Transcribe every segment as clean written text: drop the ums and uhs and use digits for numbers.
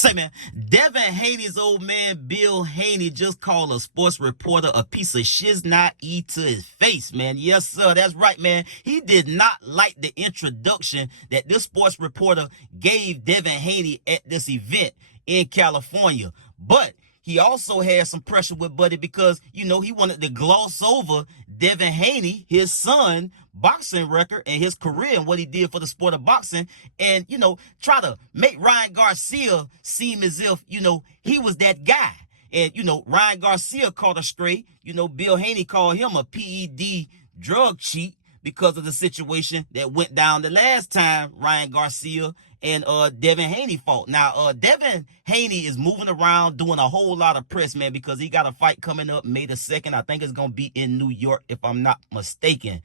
Say, man, Devin Haney's old man, Bill Haney, just called a sports reporter a piece of shiznai to his face, man. Yes, sir, that's right, man. He did not like the introduction that this sports reporter gave Devin Haney at this event in California. But he also had some pressure with Buddy because, you know, he wanted to gloss over Devin Haney, his son, boxing record and his career and what he did for the sport of boxing, and, you know, try to make Ryan Garcia seem as if, you know, he was that guy. And, you know, Ryan Garcia caught a stray. You know, Bill Haney called him a PED drug cheat because of the situation that went down the last time Ryan Garcia and Devin Haney fought. Now, Devin Haney is moving around doing a whole lot of press, man, because he got a fight coming up May the 2nd. I think it's going to be in New York, if I'm not mistaken.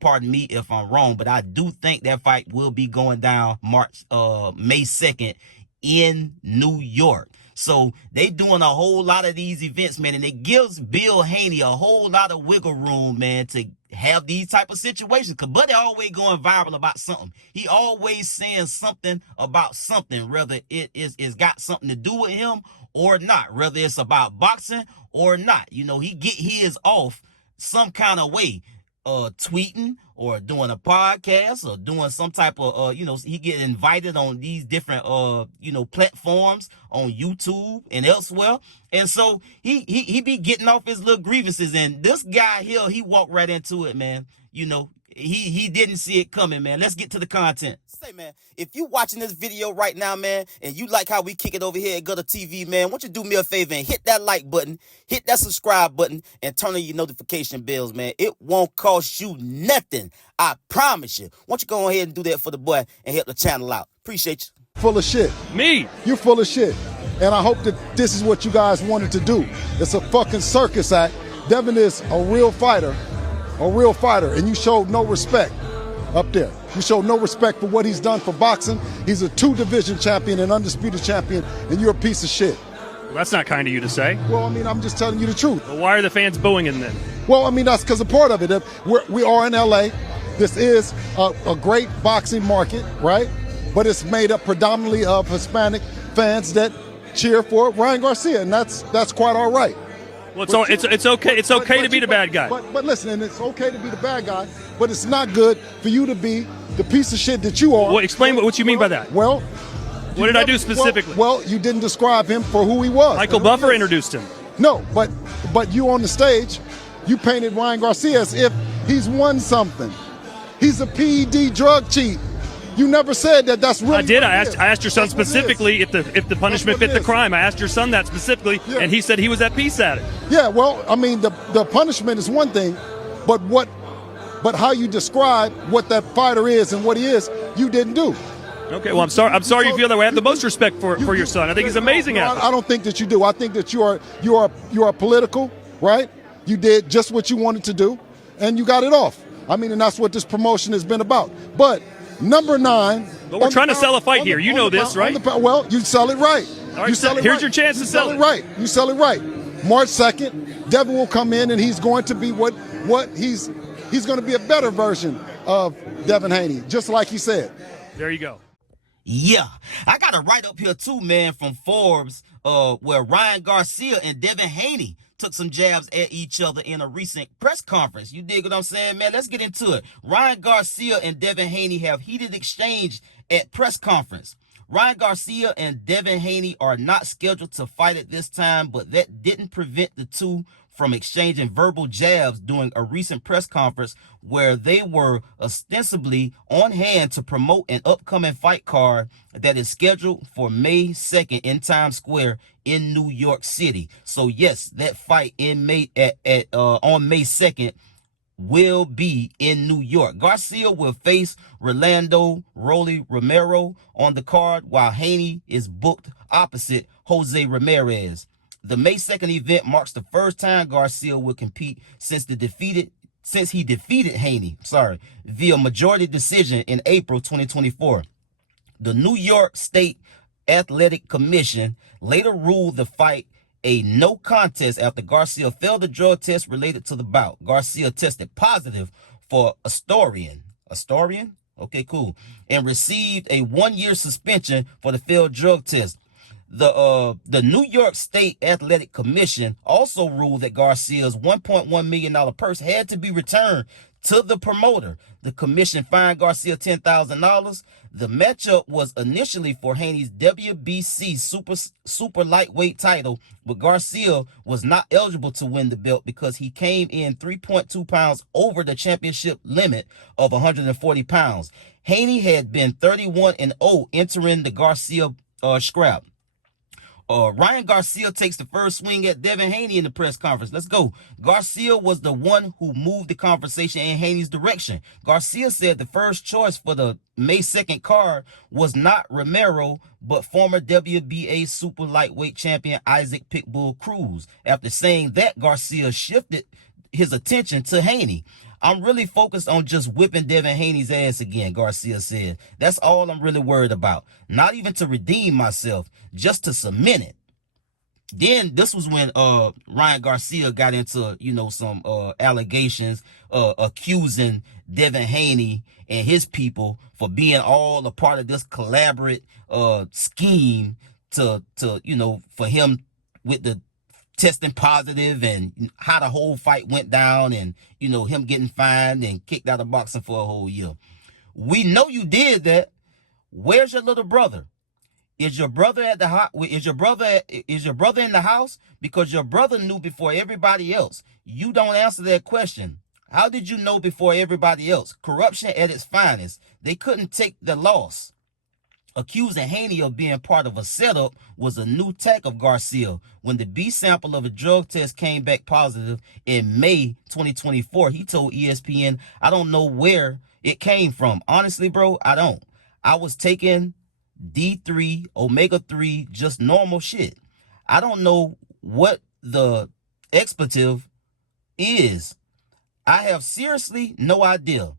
Pardon me if I'm wrong, but I do think that fight will be going down May 2nd in New York. So they doing a whole lot of these events, man, and it gives Bill Haney a whole lot of wiggle room, man, to have these type of situations. Because Buddy always going viral about something. He always saying something about something, whether it's got something to do with him or not, whether it's about boxing or not. You know, he get his off some kind of way, tweeting or doing a podcast or doing some type of, you know, he get invited on these different, you know, platforms on YouTube and elsewhere. And so he be getting off his little grievances. And this guy here, he walked right into it, man. You know, he didn't see it coming, man. Let's get to the content. Say, man, if you watching this video right now, man, and you like how we kick it over here at GuddaTV, man, won't you do me a favor and hit that like button, hit that subscribe button, and turn on your notification bells, man. It won't cost you nothing. I promise you. Won't you go ahead and do that for the boy and help the channel out? Appreciate you. Full of shit. Me. You're full of shit. And I hope that this is what you guys wanted to do. It's a fucking circus act. Devin is a real fighter, and you showed no respect up there. You showed no respect for what he's done for boxing. He's a 2-division champion and undisputed champion, and you're a piece of shit. Well, that's not kind of you to say. Well, I mean, I'm just telling you the truth. Well, why are the fans booing him then? Well, I mean, that's because a part of it. We are in LA. This is a great boxing market, right? But it's made up predominantly of Hispanic fans that cheer for Ryan Garcia, and that's quite all right. Well, it's okay. It's okay to be the bad guy. But listen, and it's okay to be the bad guy, but it's not good for you to be the piece of shit that you are. Well, explain what you mean by that. Well, what did I do specifically? Well, you didn't describe him for who he was. Michael Buffer introduced him. No, but you on the stage, you painted Ryan Garcia as if he's won something. He's a PED drug cheat. You never said that that's really. I did. I asked your son specifically if the punishment fit the crime. I asked your son that specifically, and he said he was at peace at it. Yeah, well, I mean, the punishment is one thing, but how you describe what that fighter is and what he is, you didn't do. Okay, well, I'm sorry you feel that way. I have the most respect for your son. I think he's amazing at it. I don't think that you do. I think that you are political, right? You did just what you wanted to do, and you got it off. I mean, and that's what this promotion has been about. But number 9. But we're trying to sell a fight here. You know this, right? Well, you sell it right. All right, here's your chance to sell it. Right. You sell it right. March 2nd, Devin will come in, and he's going to be what he's going to be a better version of Devin Haney, just like he said. There you go. Yeah, I got a write up here too, man, from Forbes, where Ryan Garcia and Devin Haney took some jabs at each other in a recent press conference. You dig what I'm saying, man? Let's get into it. Ryan Garcia and Devin Haney have heated exchange at press conference. Ryan Garcia and Devin Haney are not scheduled to fight at this time, but that didn't prevent the two from exchanging verbal jabs during a recent press conference where they were ostensibly on hand to promote an upcoming fight card that is scheduled for May 2nd in Times Square in New York City. So yes, that fight in May on May 2nd will be in New York. Garcia will face Rolando Rolly Romero on the card, while Haney is booked opposite Jose Ramirez. The May 2nd event marks the first time Garcia will compete since he defeated Haney, via majority decision in April 2024. The New York State Athletic Commission later ruled the fight a no contest after Garcia failed the drug test related to the bout. Garcia tested positive for Astorian. Okay, cool. And received a 1-year suspension for the failed drug test. The New York State Athletic Commission also ruled that Garcia's $1.1 million purse had to be returned to the promoter. The commission fined Garcia $10,000. The matchup was initially for Haney's WBC super lightweight title, but Garcia was not eligible to win the belt because he came in 3.2 pounds over the championship limit of 140 pounds. Haney had been 31-0 entering the Garcia scrap. Ryan Garcia takes the first swing at Devin Haney in the press conference. Let's go. Garcia was the one who moved the conversation in Haney's direction. Garcia said the first choice for the May 2nd card was not Romero, but former WBA super lightweight champion Isaac Pitbull Cruz. After saying that, Garcia shifted his attention to Haney. I'm really focused on just whipping Devin Haney's ass again, Garcia said. That's all I'm really worried about. Not even to redeem myself, just to cement it. Then this was when Ryan Garcia got into, some allegations accusing Devin Haney and his people for being all a part of this collaborate scheme to for him with the testing positive and how the whole fight went down and, him getting fined and kicked out of boxing for a whole year. We know you did that. Where's your little brother? Is your brother at the house? Is your brother in the house? Because your brother knew before everybody else. You don't answer that question. How did you know before everybody else? Corruption at its finest. They couldn't take the loss. Accusing Haney of being part of a setup was a new tack of Garcia. When the B sample of a drug test came back positive in May 2024, he told ESPN, I don't know where it came from. Honestly, bro, I don't. I was taking D3, omega-3, just normal shit. I don't know what the expletive is. I have seriously no idea.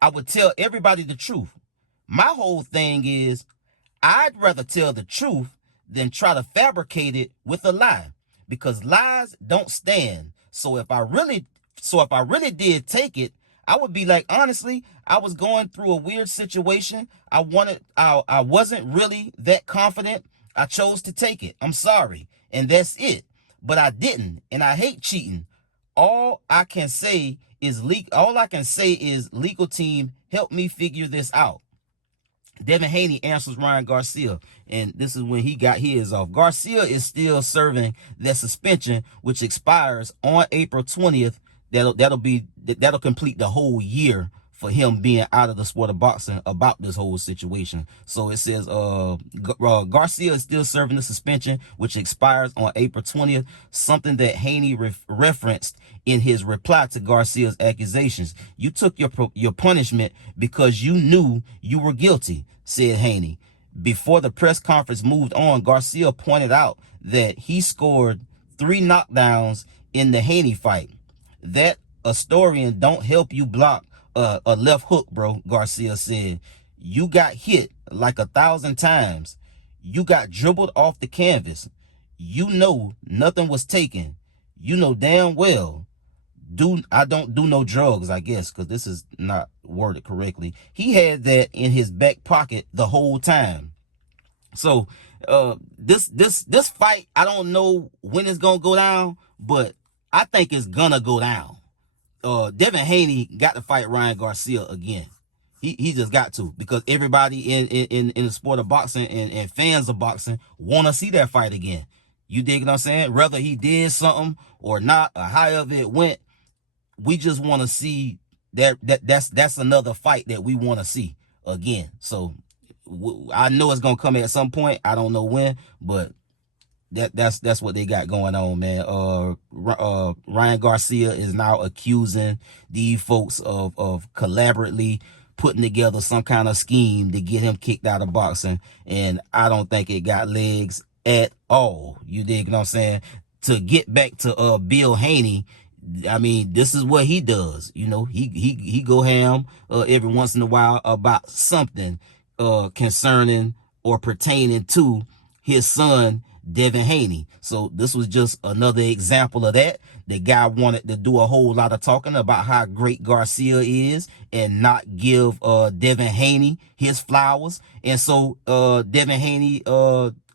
I would tell everybody the truth. My whole thing is I'd rather tell the truth than try to fabricate it with a lie, because lies don't stand. So if I really did take it, I would be like, honestly, I was going through a weird situation. I wasn't really that confident. I chose to take it. I'm sorry. And that's it. But I didn't. And I hate cheating. All I can say is legal team, help me figure this out. Devin Haney answers Ryan Garcia, and this is when he got his off. Garcia is still serving that suspension, which expires on April 20th. That'll complete the whole year for him being out of the sport of boxing about this whole situation. So it says Garcia is still serving the suspension, which expires on April 20th, something that Haney referenced in his reply to Garcia's accusations. You took your punishment because you knew you were guilty, said Haney. Before the press conference moved on, Garcia pointed out that he scored 3 knockdowns in the Haney fight. That historian don't help you block a left hook, bro, Garcia said. You got hit like 1,000 times. You got dribbled off the canvas. You know nothing was taken. You know damn well. I don't do no drugs, I guess, because this is not worded correctly. He had that in his back pocket the whole time. So this fight, I don't know when it's gonna go down, but I think it's gonna go down. Devin Haney got to fight Ryan Garcia again. He just got to, because everybody in the sport of boxing and fans of boxing want to see that fight again. You dig what I'm saying? Whether he did something or not, or however it went, we just want to see that's another fight that we want to see again. So I know it's gonna come at some point. I don't know when, but that's what they got going on, man. Ryan Garcia is now accusing these folks of collaboratively putting together some kind of scheme to get him kicked out of boxing, and I don't think it got legs at all. You dig what I'm saying? To get back to Bill Haney, I mean, this is what he does. You know, he go ham every once in a while about something concerning or pertaining to his son, Devin Haney. So this was just another example of that. The guy wanted to do a whole lot of talking about how great Garcia is and not give Devin Haney his flowers. And so Devin Haney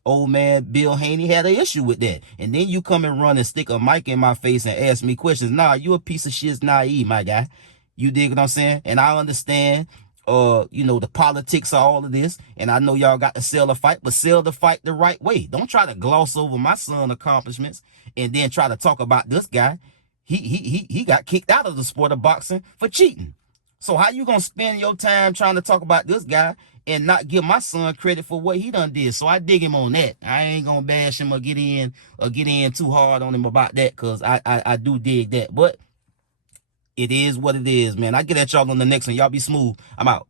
old man Bill Haney had an issue with that. And then you come and run and stick a mic in my face and ask me questions. Nah, you a piece of shit's naive, my guy. You dig what I'm saying? And I understand, you know, the politics of all of this. And I know y'all got to sell the fight, but sell the fight the right way. Don't try to gloss over my son's accomplishments and then try to talk about this guy. He got kicked out of the sport of boxing for cheating. So how you gonna spend your time trying to talk about this guy and not give my son credit for what he done did? So I dig him on that. I ain't gonna bash him or get in too hard on him about that, because I do dig that. But it is what it is, man. I get at y'all on the next one. Y'all be smooth. I'm out.